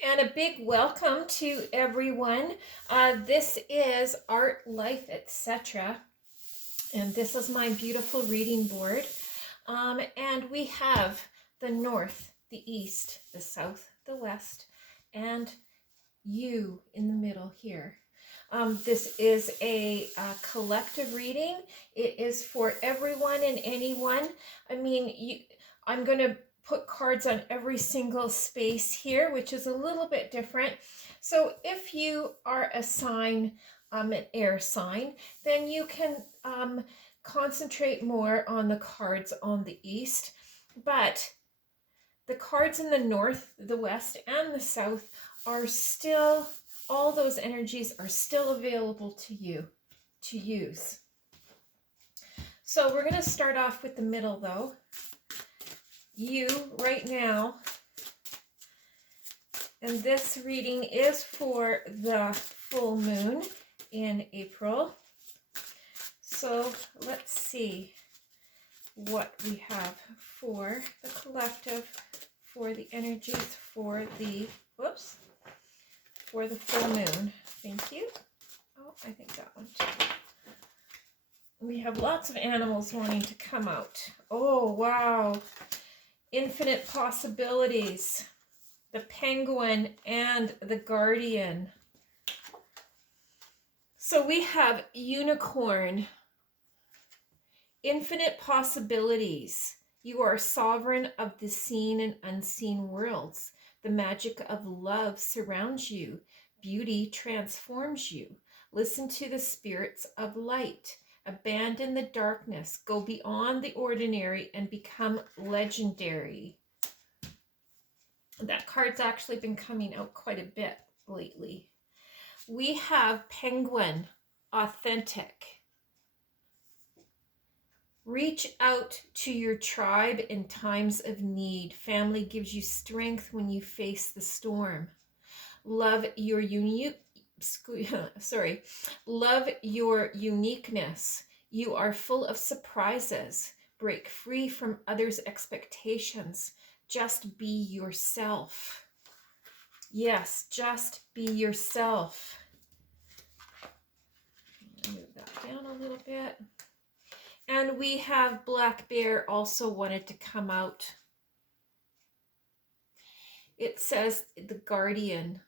And a big welcome to everyone. This is Art, Life, etc. And this is my beautiful reading board. And we have the North, the East, the South, the West, and you in the middle here. This is a collective reading. It is for everyone and anyone. I mean, I'm going to put cards on every single space here, which is a little bit different. So if you are a sign, an air sign, then you can concentrate more on the cards on the east. But the cards in the north, the west, and the south are still, all those energies are still available to you to use. So we're going to start off with the middle though. You right now, and this reading is for the full moon in April. So let's see what we have for the collective, for the energies, for the, for the full moon. Thank you. Oh, I think that one too. We have lots of animals wanting to come out. Oh, wow. Infinite possibilities. The penguin and the guardian. So we have unicorn. Infinite possibilities. You are sovereign of the seen and unseen worlds. The magic of love surrounds you. Beauty transforms you. Listen to the spirits of light. Abandon the darkness. Go beyond the ordinary and become legendary. That card's actually been coming out quite a bit lately. We have penguin, authentic. Reach out to your tribe in times of need. Family gives you strength when you face the storm. Love your Love your uniqueness. You are full of surprises. Break free from others' expectations. Just be yourself. Yes, just be yourself. Move that down a little bit. And we have Black Bear also wanted to come out. It says, the guardian,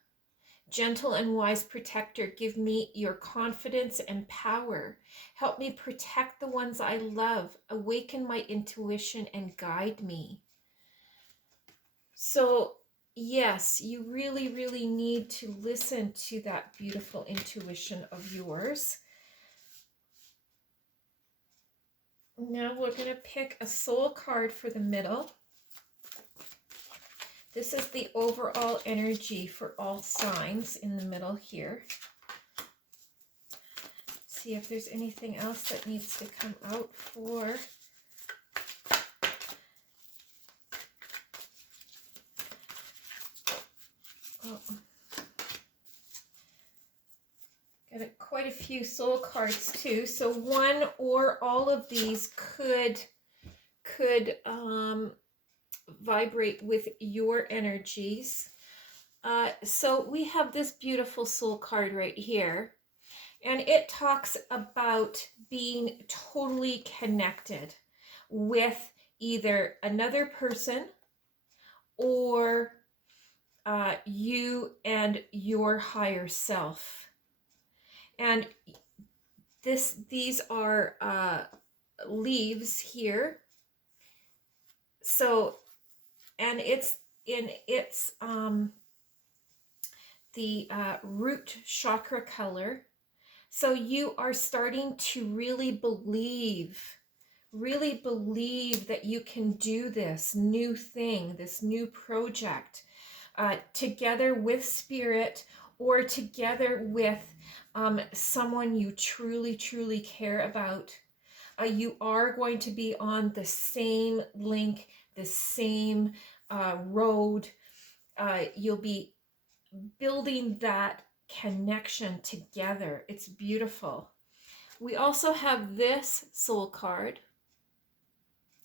gentle and wise protector, give me your confidence and power. Help me protect the ones I love. Awaken my intuition and guide me. So, yes, you really, really need to listen to that beautiful intuition of yours. Now we're going to pick a soul card for the middle. This is the overall energy for all signs in the middle here. See if there's anything else that needs to come out for got quite a few soul cards too. So one or all of these could vibrate with your energies. So we have this beautiful soul card right here, and it talks about being totally connected with either another person or you and your higher self. And these are leaves here. So, and it's in its the root chakra color. So you are starting to really believe that you can do this new thing, this new project, together with spirit or together with someone you truly, truly care about. You are going to be on the same link, the same road. You'll be building that connection together. It's beautiful. We also have this soul card.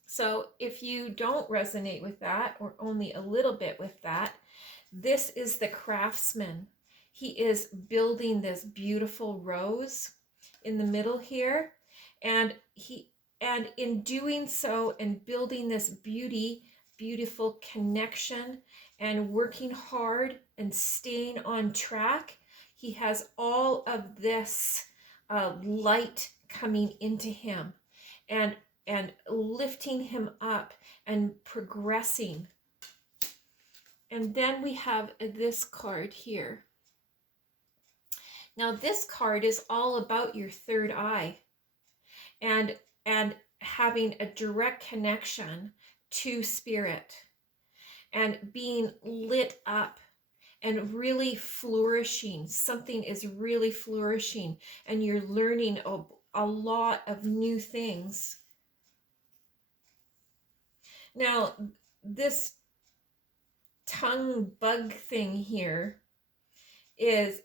So if you don't resonate with that, or only a little bit with that, This is the craftsman. He is building this beautiful rose in the middle here, and in doing so and building this beautiful connection and working hard and staying on track, he has all of this light coming into him and lifting him up and progressing. And then we have this card here. Now this card is all about your third eye and having a direct connection to spirit and being lit up and really flourishing. Something is really flourishing and you're learning a lot of new things. Now, this tongue bug thing here is,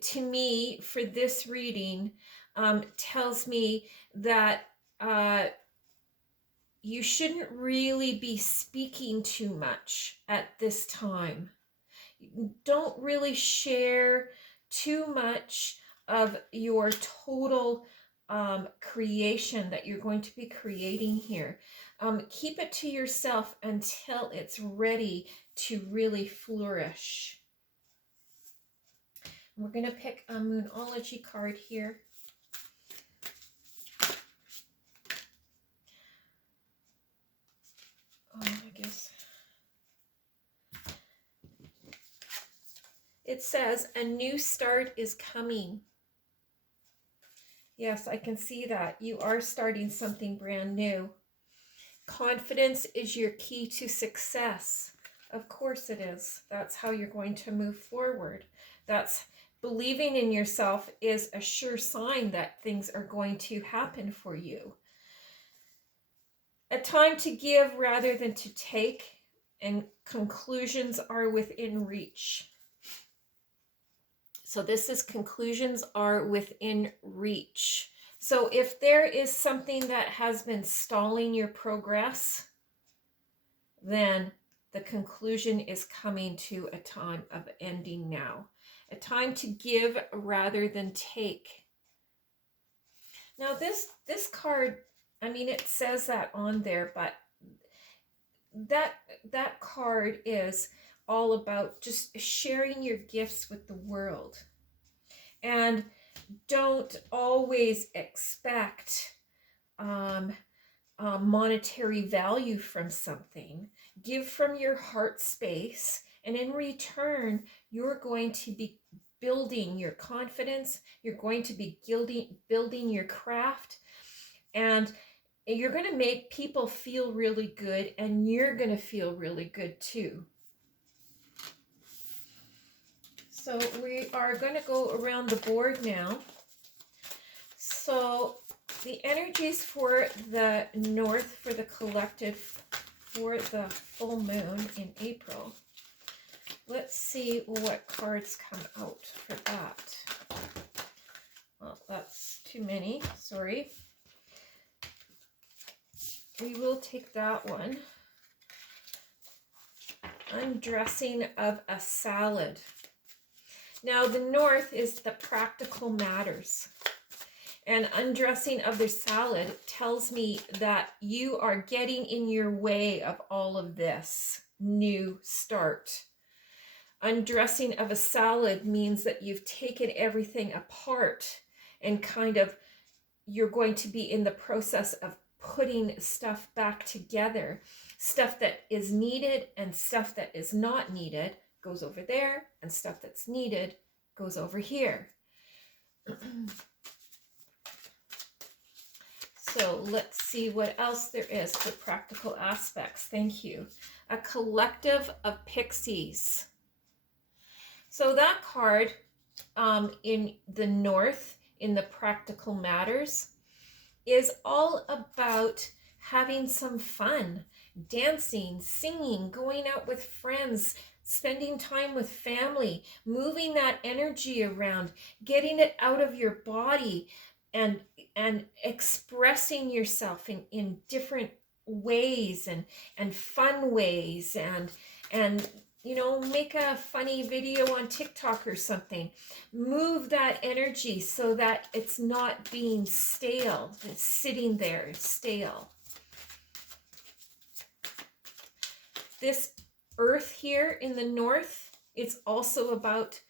to me, for this reading, tells me that you shouldn't really be speaking too much at this time. Don't really share too much of your total creation that you're going to be creating here. Keep it to yourself until it's ready to really flourish. We're going to pick a Moonology card here. I guess it says a new start is coming. Yes, I can see that. You are starting something brand new. Confidence is your key to success. Of course it is. That's how you're going to move forward. That's believing in yourself is a sure sign that things are going to happen for you. A time to give rather than to take, and conclusions are within reach. So this is conclusions are within reach. So if there is something that has been stalling your progress, then the conclusion is coming to a time of ending now. A time to give rather than take. Now this card, I mean, it says that on there, but that card is all about just sharing your gifts with the world. And don't always expect monetary value from something. Give from your heart space, and in return, you're going to be building your confidence. You're going to be building your craft, and you're going to make people feel really good, and you're going to feel really good too. So we are going to go around the board now. So the energies for the north, for the collective, for the full moon in April. Let's see what cards come out for that. Well, that's too many, sorry. We will take that one. Undressing of a salad. Now the north is the practical matters. And undressing of the salad tells me that you are getting in your way of all of this new start. Undressing of a salad means that you've taken everything apart and kind of you're going to be in the process of putting stuff back together. Stuff that is needed and stuff that is not needed goes over there, and stuff that's needed goes over here. So let's see what else there is for practical aspects. Thank you. A collective of pixies. So that card in the north, in the practical matters, is all about having some fun, dancing, singing, going out with friends, spending time with family, moving that energy around, getting it out of your body, and expressing yourself in different ways and fun ways, and make a funny video on TikTok or something. Move that energy so that it's not being stale. It's sitting there stale. This earth here in the north, it's also about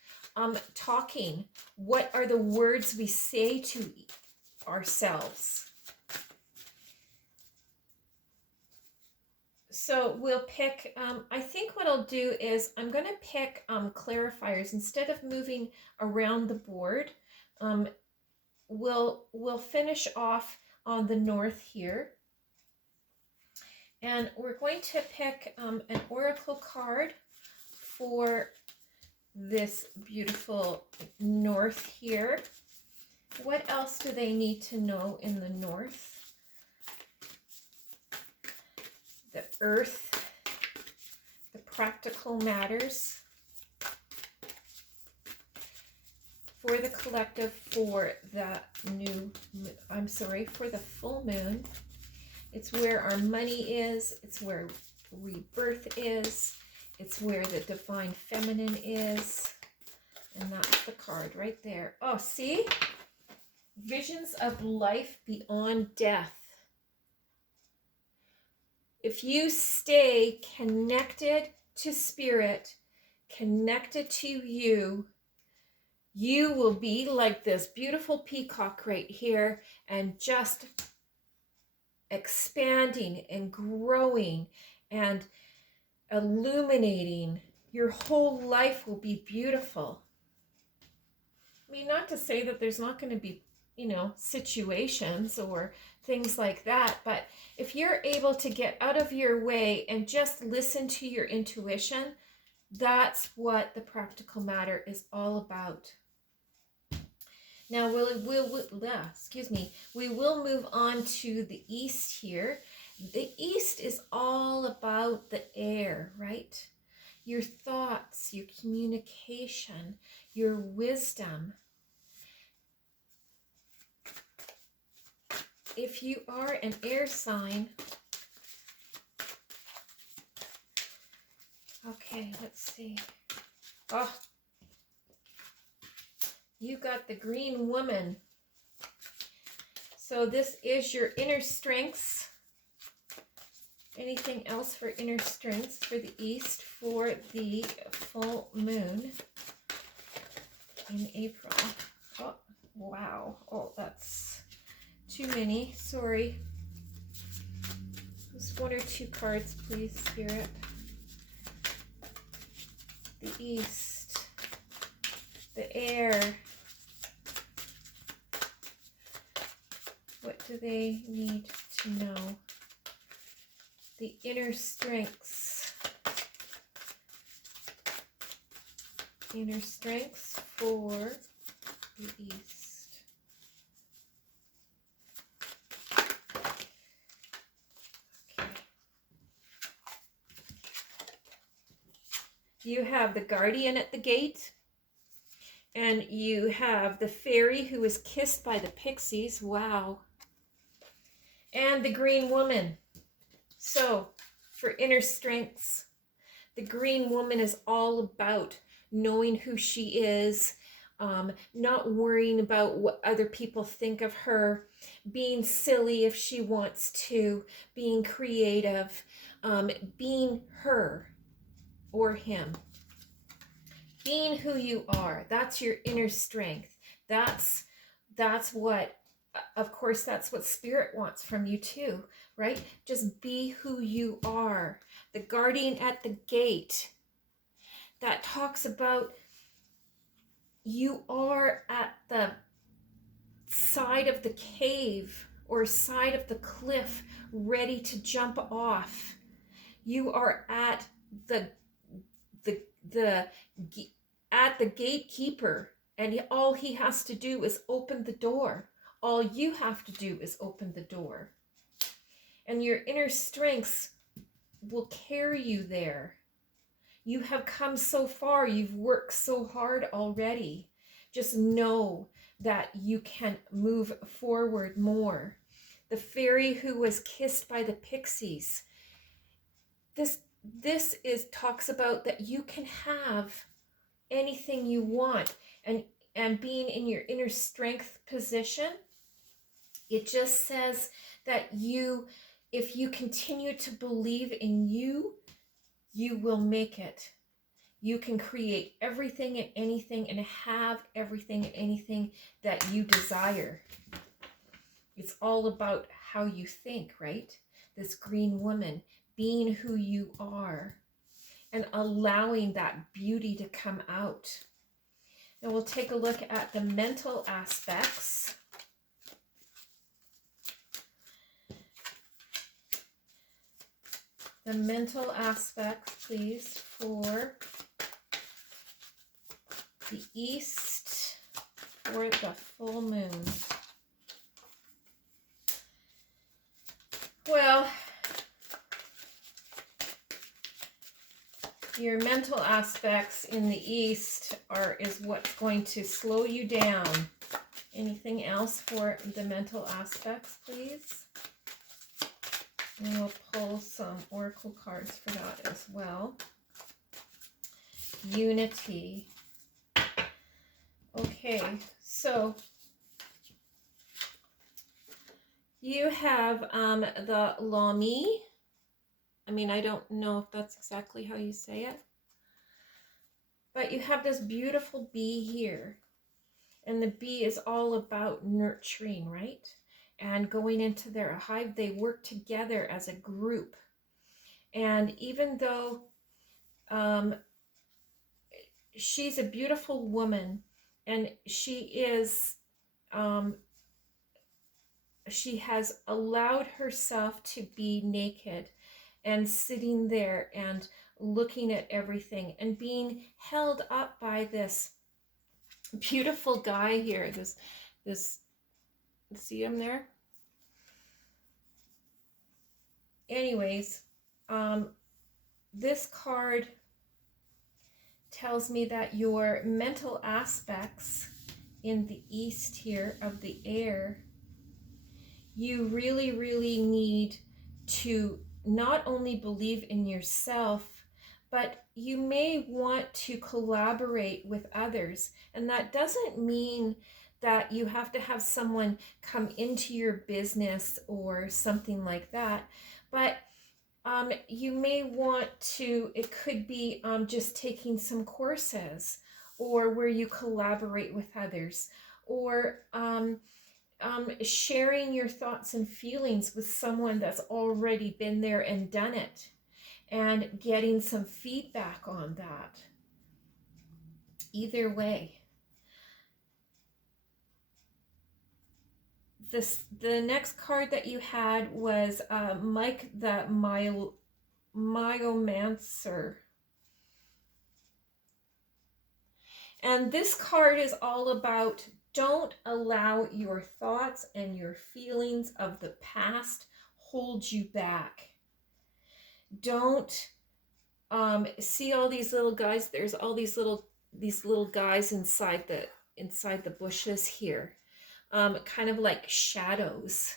talking. What are the words we say to ourselves? So we'll pick, I think what I'll do is I'm going to pick clarifiers. Instead of moving around the board, we'll finish off on the north here. And we're going to pick an oracle card for this beautiful north here. What else do they need to know in the north? The earth, the practical matters for the collective, for the for the full moon. It's where our money is, it's where rebirth is, it's where the divine feminine is, and that's the card right there. Oh, see? Visions of life beyond death. If you stay connected to spirit, connected to you, you will be like this beautiful peacock right here and just expanding and growing and illuminating. Your whole life will be beautiful. I mean, not to say that there's not going to be, situations or things like that, but if you're able to get out of your way and just listen to your intuition, that's what the practical matter is all about. Now we will move on to the east here. The east is all about the air, right? Your thoughts, your communication, your wisdom. If you are an air sign, okay, let's see. Oh, you got the green woman. So this is your inner strengths. Anything else for inner strengths for the east for the full moon in April? Oh, wow. Oh, that's too many. Sorry. Just one or two cards, please, Spirit. The east. The air. What do they need to know? The inner strengths. Inner strengths for the east. Okay. You have the guardian at the gate. And you have the fairy who was kissed by the pixies. Wow. And the green woman. So, for inner strengths, the green woman is all about knowing who she is, not worrying about what other people think of her, being silly if she wants to, being creative, being her or him. Being who you are, that's your inner strength. That's what, of course, that's what spirit wants from you too, right? Just be who you are. The guardian at the gate, that talks about you are at the side of the cave or side of the cliff, ready to jump off. You are at the gatekeeper, and all he has to do is open the door. All you have to do is open the door. And your inner strengths will carry you there. You have come so far. You've worked so hard already. Just know that you can move forward more. The fairy who was kissed by the pixies. this talks about that you can have anything you want, and being in your inner strength position. It just says that if you continue to believe in you, you will make it. You can create everything and anything and have everything and anything that you desire. It's all about how you think, right? This green woman, being who you are and allowing that beauty to come out. Now we'll take a look at the mental aspects. The mental aspects, please, for the East for the full moon. Well, your mental aspects in the East is what's going to slow you down. Anything else for the mental aspects, please? And we'll pull some oracle cards for that as well. Unity. Okay, so you have the Lami. I mean, I don't know if that's exactly how you say it. But you have this beautiful bee here. And the bee is all about nurturing, right? And going into their hive, they work together as a group. And even though she's a beautiful woman, and she has allowed herself to be naked and sitting there and looking at everything and being held up by this beautiful guy here. This see him there? Anyways, this card tells me that your mental aspects in the East here of the air, you really, really need to not only believe in yourself, but you may want to collaborate with others. And that doesn't mean that you have to have someone come into your business or something like that. But you may want to, it could be just taking some courses, or where you collaborate with others, or sharing your thoughts and feelings with someone that's already been there and done it, and getting some feedback on that. Either way. The next card that you had was Mike the Myomancer. And this card is all about, don't allow your thoughts and your feelings of the past hold you back. Don't see all these little guys. There's all these little guys inside the bushes here. Kind of like shadows.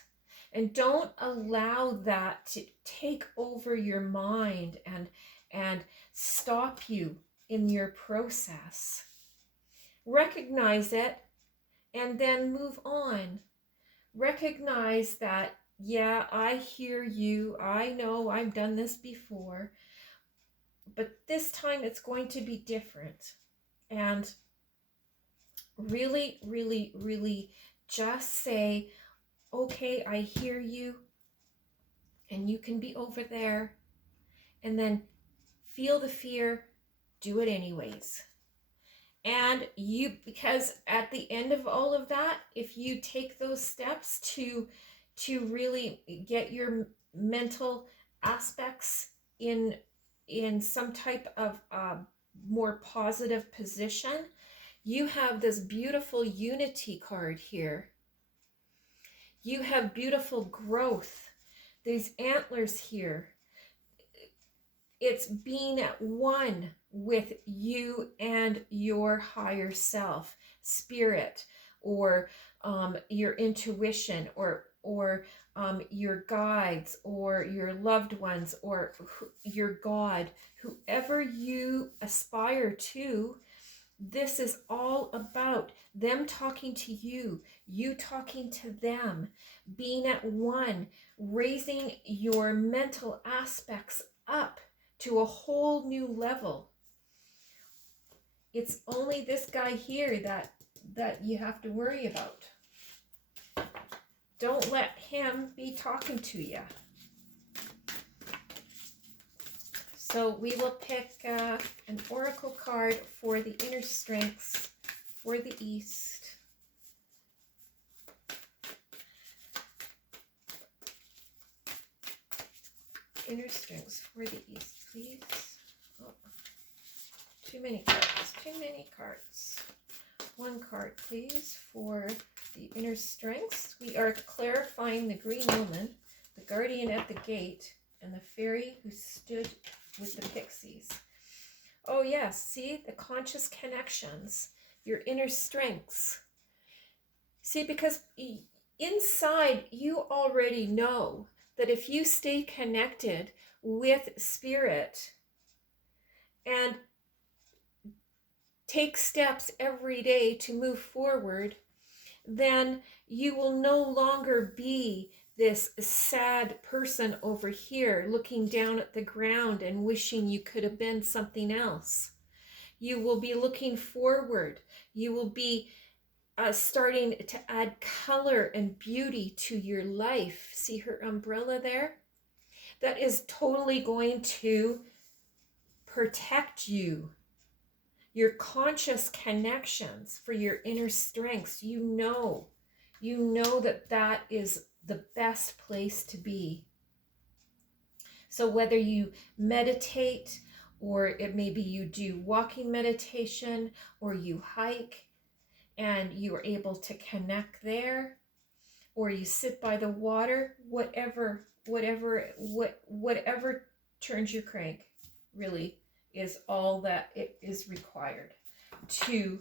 And don't allow that to take over your mind and stop you in your process. Recognize it and then move on. Recognize that, yeah, I hear you. I know I've done this before, but this time it's going to be different. And really, really, really just say, okay, I hear you, and you can be over there, and then feel the fear, do it anyways. And because at the end of all of that, if you take those steps to really get your mental aspects in some type of more positive position, you have this beautiful unity card here. You have beautiful growth. These antlers here. It's being at one with you and your higher self, spirit, or your intuition, or or your guides or your loved ones or your God, whoever you aspire to. This is all about them talking to you, you talking to them, being at one, raising your mental aspects up to a whole new level. It's only this guy here that you have to worry about. Don't let him be talking to you. So we will pick an oracle card for the inner strengths for the East. Inner strengths for the East, please. Oh, too many cards, too many cards. One card, please, for the inner strengths. We are clarifying the green woman, the guardian at the gate, and the fairy who stood with the pixies. Oh yes, see, the conscious connections, your inner strengths. See, because inside you already know that if you stay connected with spirit and take steps every day to move forward, then you will no longer be this sad person over here looking down at the ground and wishing you could have been something else. You will be looking forward. You will be starting to add color and beauty to your life. See her umbrella there? That is totally going to protect you. Your conscious connections for your inner strengths, you know that that is the best place to be. So whether you meditate, or maybe you do walking meditation, or you hike and you are able to connect there, or you sit by the water, whatever turns your crank really is all that it is required to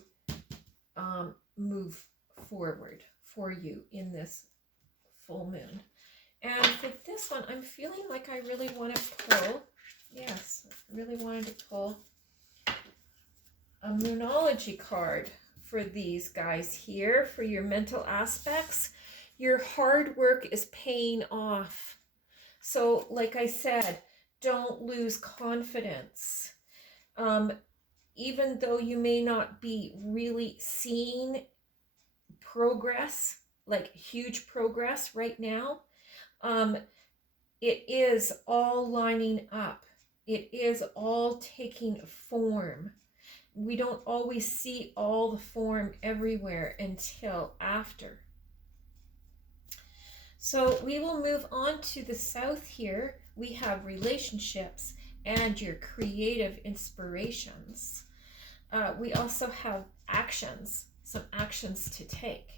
move forward for you in this full moon. And for this one, I'm feeling like I really want to pull, yes, I really wanted to pull a Moonology card for these guys here, for your mental aspects. Your hard work is paying off. So like I said, don't lose confidence. Even though you may not be really seeing progress, like huge progress right now, it is all lining up. It is all taking form. We don't always see all the form everywhere until after. So we will move on to the south here. We have relationships and your creative inspirations. We also have actions, some actions to take.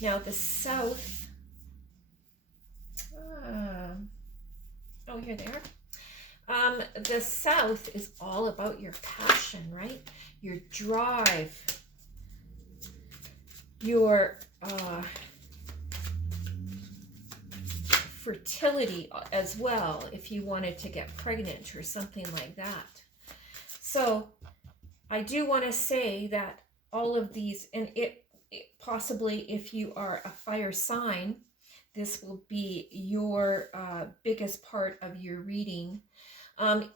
Now the south, oh, here they are. The south is all about your passion, right? Your drive, your fertility as well, if you wanted to get pregnant or something like that. So I do want to say that all of these, and it possibly if you are a fire sign, this will be your biggest part of your reading.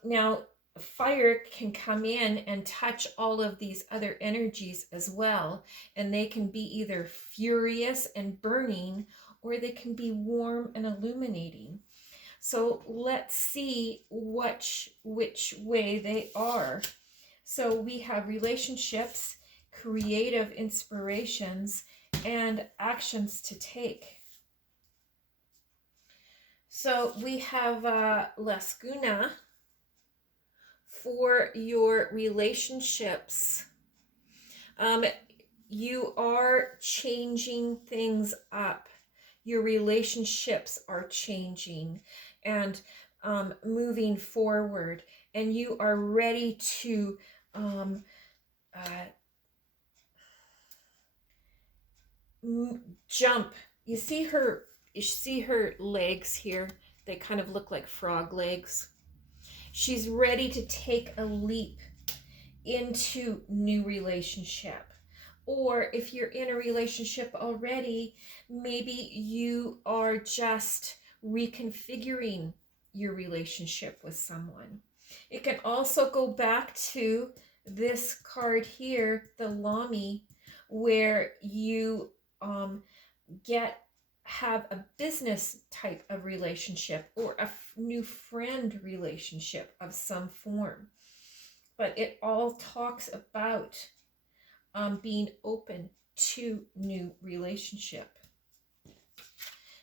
Now, fire can come in and touch all of these other energies as well, and they can be either furious and burning, or they can be warm and illuminating. So let's see which way they are. So we have relationships, creative inspirations, and actions to take. So we have Lascuna for your relationships. You are changing things up. Your relationships are changing and moving forward, and you are ready to jump. You see her you see her legs here? They kind of look like frog legs. She's ready to take a leap into new relationship. Or if you're in a relationship already, maybe you are just reconfiguring your relationship with someone. It can also go back to this card here, the Lami, where you have a business type of relationship or a new friend relationship of some form. But it all talks about being open to new relationship.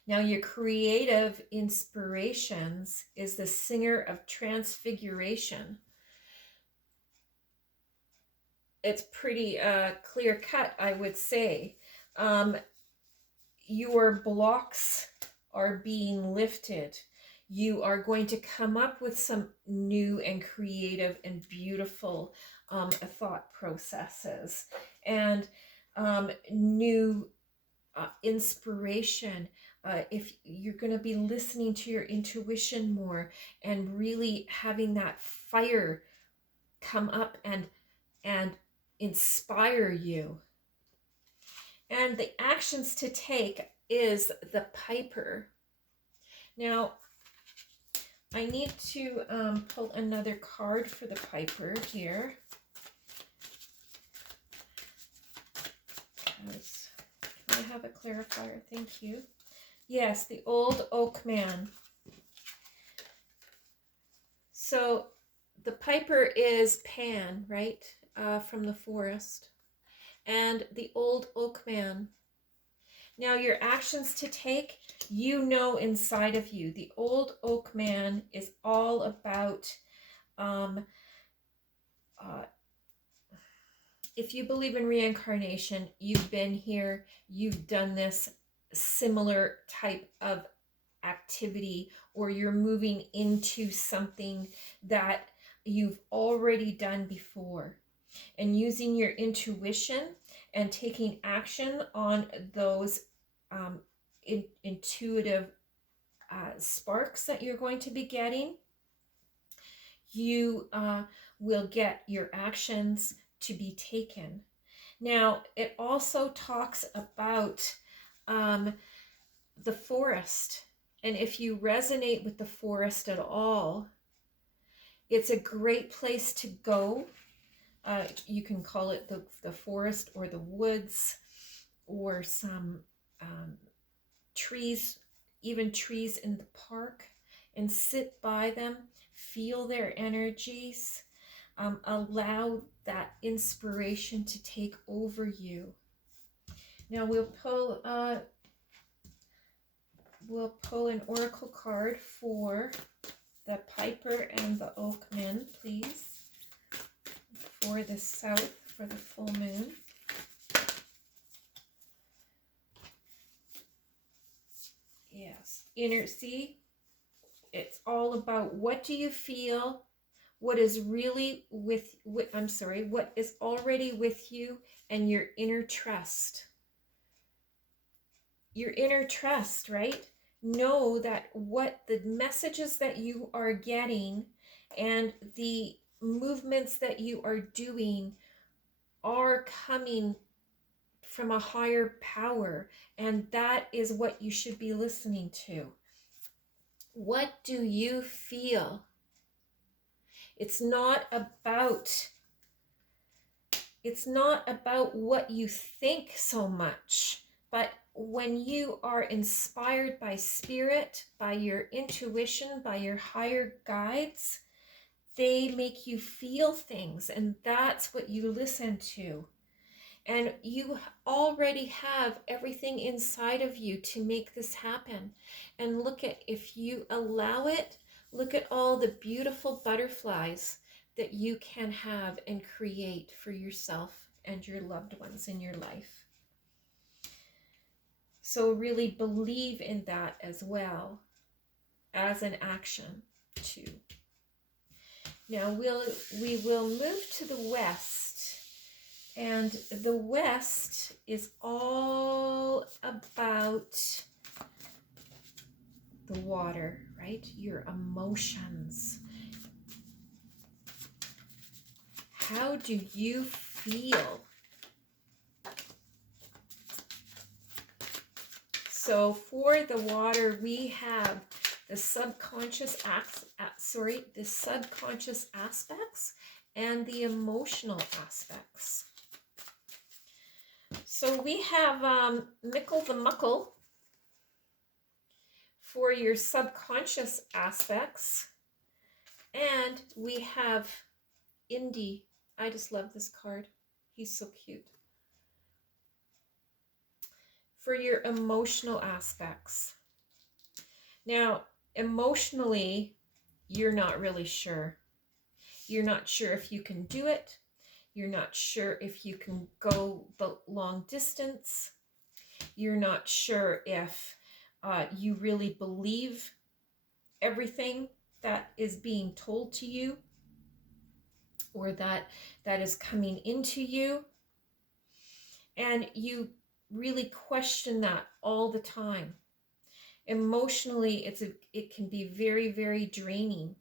Now, your creative inspirations is the singer of transfiguration. It's pretty clear cut, I would say. Your blocks are being lifted. You are going to come up with some new and creative and beautiful thought processes and new inspiration. If you're going to be listening to your intuition more and really having that fire come up and inspire you. And the actions to take is the Piper. Now, I need to pull another card for the Piper here. Because I have a clarifier, thank you. Yes, the old oak man. So the Piper is Pan, right? From the forest. And the old oak man. Now your actions to take, you know inside of you. The old oak man is all about, if you believe in reincarnation, you've been here, you've done this similar type of activity, or you're moving into something that you've already done before. And using your intuition and taking action on those intuitive sparks that you're going to be getting, you will get your actions to be taken. Now, it also talks about the forest. And if you resonate with the forest at all, it's a great place to go. You can call it the forest or the woods or some trees, even trees in the park, and sit by them, feel their energies, allow that inspiration to take over you. Now we'll pull an oracle card for the Piper and the Oakman, please. For the south, for the full moon. Yes, inner sea. It's all about what do you feel, what is really what is already with you, and your inner trust. Your inner trust, right? Know that what the messages that you are getting and the movements that you are doing are coming from a higher power, and that is what you should be listening to. What do you feel? It's not about what you think so much, but when you are inspired by spirit, by your intuition, by your higher guides, they make you feel things, and that's what you listen to. And you already have everything inside of you to make this happen. And look at, if you allow it, look at all the beautiful butterflies that you can have and create for yourself and your loved ones in your life. So really believe in that as well as an action too. Now we will move to the west, and the west is all about the water, right? Your emotions. How do you feel? So for the water, we have the subconscious the subconscious aspects and the emotional aspects. So we have Mickle the Muckle for your subconscious aspects, and we have Indy. I just love this card. He's so cute. For your emotional aspects. Now, emotionally, you're not really sure. You're not sure if you can do it. You're not sure if you can go the long distance. You're not sure if you really believe everything that is being told to you or that is coming into you. And you really question that all the time. Emotionally, it can be very, very draining.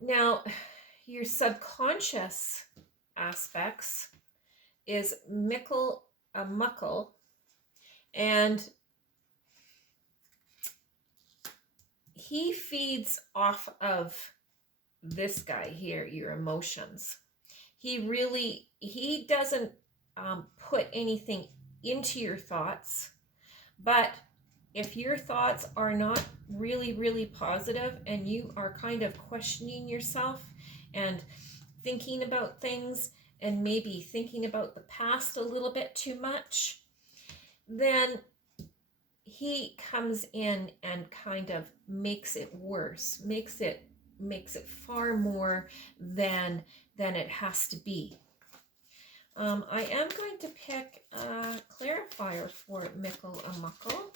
Now, your subconscious aspects is Mickle a Muckle, and he feeds off of this guy here, your emotions. He doesn't put anything into your thoughts, but if your thoughts are not really, really positive and you are kind of questioning yourself and thinking about things and maybe thinking about the past a little bit too much, then he comes in and kind of makes it worse, makes it far more than it has to be. I am going to pick a clarifier for Mickle a Muckle.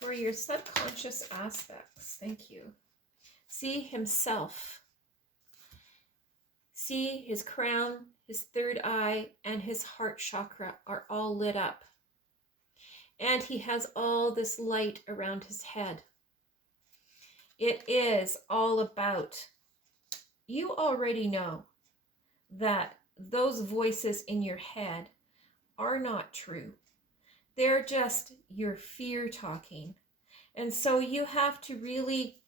For your subconscious aspects, thank you. See himself. See his crown, his third eye, and his heart chakra are all lit up. And he has all this light around his head. It is all about, you already know that those voices in your head are not true. They're just your fear talking. And so you have to really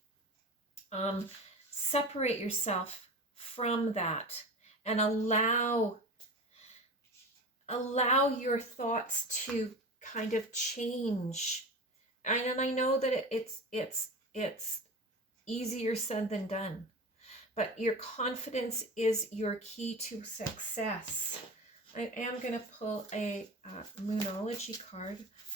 separate yourself from that and allow your thoughts to kind of change. And I know that it's easier said than done, but your confidence is your key to success. I am going to pull a Moonology card